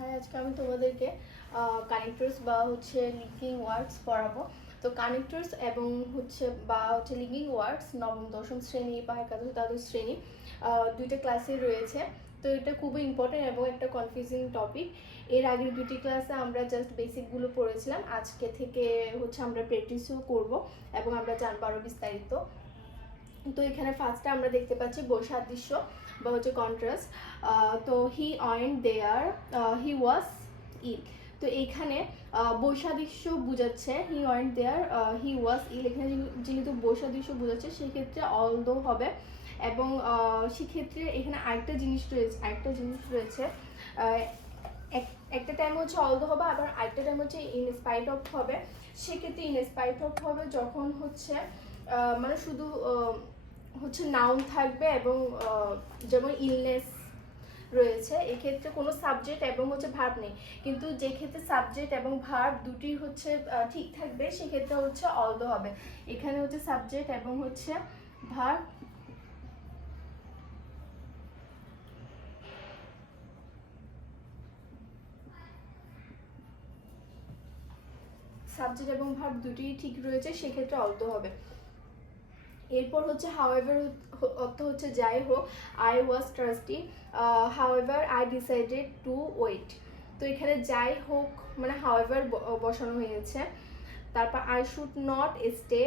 হ্যাঁ, আজকে আমি তোমাদেরকে কানেক্টরস বা হচ্ছে লিঙ্কিং ওয়ার্ডস পড়াবো। তো কানেক্টরস এবং হচ্ছে লিঙ্কিং ওয়ার্ডস নবম দশম শ্রেণী বা একাদশ দ্বাদশ শ্রেণী দুইটা ক্লাসে রয়েছে। তো এটা খুবই ইম্পর্টেন্ট এবং একটা কনফিউজিং টপিক। এর আগের দুটি ক্লাসে আমরা জাস্ট বেসিকগুলো পড়েছিলাম, আজকে থেকে হচ্ছে আমরা প্র্যাকটিসও করব এবং আমরা জানবো আরও বিস্তারিত। তো এখানে ফার্স্টে আমরা দেখতে পাচ্ছি বৈসাদৃশ্য বা হচ্ছে কন্ট্রাস্ট। তো হি অয়েন্ট দেয়ার, হি ওয়াজ ইল। তো এইখানে বৈসাদৃশ্য বোঝাচ্ছে, হি অয়েন্ট দেয়ার, হি ওয়াজ ইল। এখানে যেহেতু বৈসাদৃশ্য বোঝাচ্ছে সেক্ষেত্রে অলদো হবে। এবং সেক্ষেত্রে এখানে আরেকটা জিনিস রয়েছে একটা টাইম হচ্ছে অলদো হবে, আবার আরেকটা টাইম হচ্ছে ইন স্পাইট অফ হবে। সেক্ষেত্রে ইন স্পাইট অফ হবে যখন হচ্ছে মানে শুধু হচ্ছে নাউন থাকবে এবং যেমন ইলনেস রয়েছে, এক্ষেত্রে কোনো সাবজেক্ট এবং হচ্ছে ভার্ব নেই। কিন্তু যে ক্ষেত্রে সাবজেক্ট এবং ভার্ব দুটি হচ্ছে ঠিক থাকবে সেক্ষেত্রে হচ্ছে অলদো হবে। এখানে হচ্ছে সাবজেক্ট এবং হচ্ছে ভার্ব, সাবজেক্ট এবং ভার্ব দুটি ঠিক রয়েছে সেক্ষেত্রে অলদো হবে। এরপর হচ্ছে হাউএভার অর্থ হচ্ছে যাই হোক, I was thirsty, however I decided to wait. তো এখানে যাই হোক মানে হাউএভার বসানো হয়েছে। তারপর I should not stay,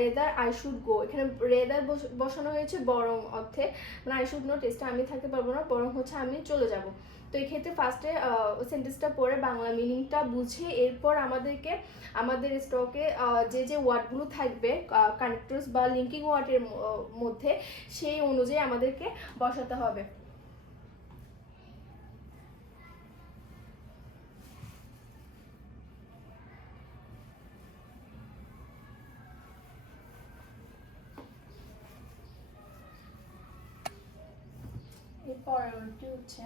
rather I should go. এখানে রেদার বসানো হয়েছে বরং অর্থে, মানে আই শুড নট স্টে আমি থাকতে পারবো না, বরং হচ্ছে আমি চলে যাব। তো এই ক্ষেত্রে ফার্স্টে সেন্টেন্সটা পড়ে বাংলা মিনিংটা বুঝে এরপর আমাদের স্টকে যে ওয়ার্ডগুলো থাকবে কানেক্টরস বা লিঙ্কিং ওয়ার্ডের মধ্যে সেই অনুযায়ী আমাদেরকে বসাতে হবে। এরপরটি হচ্ছে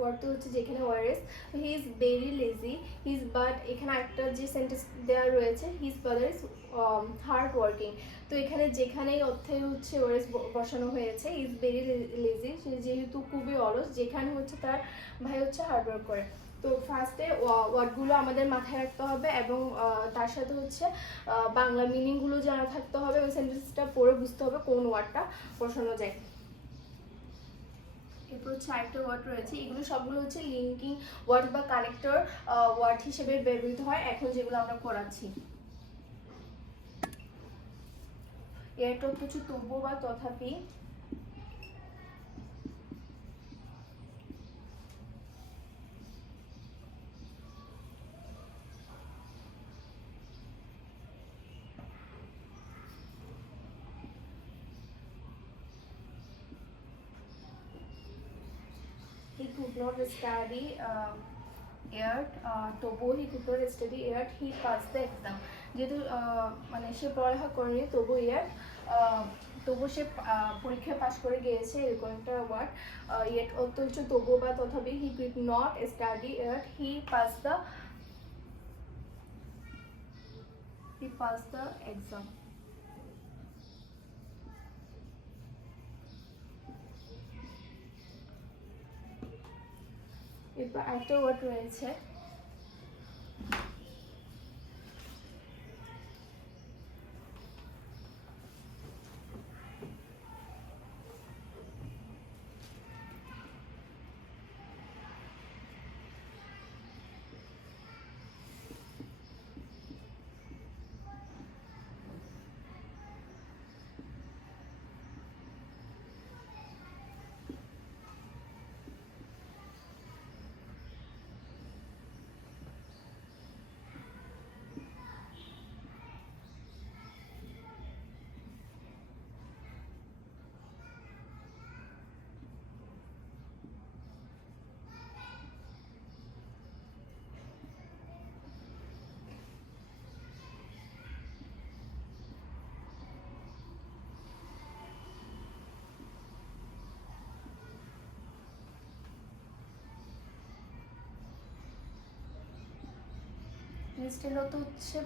ওয়ার্ড হচ্ছে যেখানে whereas, he is very lazy, his but এখানে একটা যে সেন্টেন্স দেওয়া রয়েছে his brother is hard working. তো এখানে যেখানেই অর্থে হচ্ছে ওয়ারেস বসানো হয়েছে, ইজ ভেরি লেজি, সে যেহেতু খুবই অলস, যেখানে হচ্ছে তার ভাই হচ্ছে হার্ড ওয়ার্ক করে। তো ফার্স্টে ওয়ার্ডগুলো আমাদের মাথায় রাখতে হবে এবং তার সাথে হচ্ছে বাংলা মিনিংগুলো জানা থাকতে হবে। ওই সেন্টেন্সটা পড়ে বুঝতে হবে কোন ওয়ার্ডটা বসানো যায়। এরপর হচ্ছে আরেকটা ওয়ার্ড রয়েছে, এগুলো সবগুলো হচ্ছে লিঙ্কিং ওয়ার্ড বা কানেক্টর ওয়ার্ড হিসেবে ব্যবহৃত হয় এখন যেগুলো আমরা পড়াচ্ছি। এরটা হচ্ছে তবু বা তথাপি। He could not study yet, তবুও he could not study yet, he passed the exam। যেহেতু মানে সে পড়ালেখা করেনি তবু সে পরীক্ষায় পাশ করে গিয়েছে, এরকম একটা ওয়ার্ড। ইয়েট অর্থ হচ্ছে তবু বা তথাপি, he could not study yet, he passed the exam। এরপর আরেকটা ওয়ার্ড রয়েছে, ইনস্টেড অর্থ হচ্ছে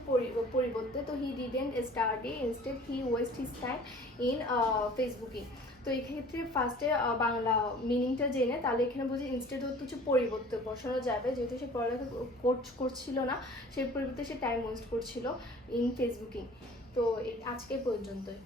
পরিবর্তে, তো he didn't study, instead he West his time in Facebooking. তো এক্ষেত্রে ফার্স্টে বাংলা মিনিংটা জেনে তাহলে এখানে বুঝি ইনস্টেড অর্থ হচ্ছে পরিবর্তে বসানো যাবে, যেহেতু সে পড়ালেখা করছিল না, সেই পরিবর্তে সে টাইম ওয়েস্ট করছিল ইন ফেসবুকিং। তো আজকে পর্যন্তই।